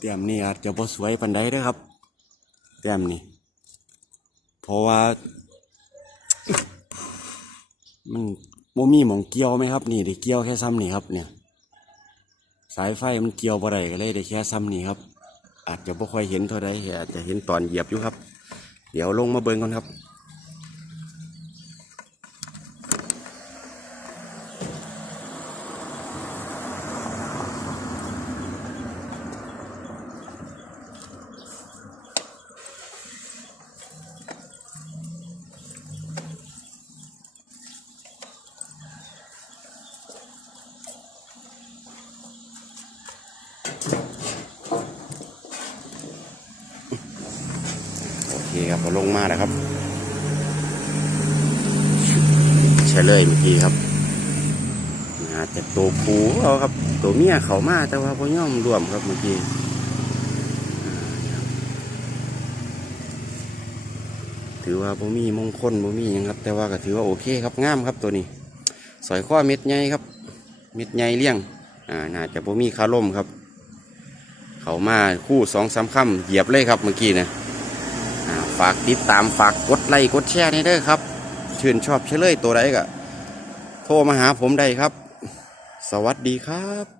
แต้มนี่อาจจะบ่สวยปานใดเด้อครับแต้มนี่เพราะว่า มันบ่มีหมองเกี่ยวไหมครับ นี่ได้เกี่ยวแค่ซ้ำนี่ครับ เนี่ย สายไฟมันเกี่ยวบ่ได้ก็เลยได้แค่ซ้ำนี่ครับ อาจจะบ่ค่อยเห็นเท่าใดอาจจะเห็นตอนเหยียบอยู่ครับ เดี๋ยวลงมาเบิ่งก่อนครับ โอเครับเราลงมาแล้วครับใช่เลยเมื่อกี้ครับอาจจะตัวผูเอาครับ ตัวเมียเขามาแต่ว่าพ่ย่อมรวมครับเมื่อกี้ถือว่าบ่มีมงคลบ่มีหยังครับ แต่ว่าก็ถือว่าโอเคครับงามครับตัวนี้ สอยข้อเม็ดใหญ่ครับ เม็ดใหญ่เลี้ยงอ่าน่าจะบ่มีคาล่มครับ เขามาคู่สองสามคำเหยียบเลยครับเมื่อกี้นะ ฝากติดตามฝากกดไลค์กดแชร์นี่เด้อครับ ชื่นชอบเฉลยตัวใดก็โทรมาหาผมได้ครับ สวัสดีครับ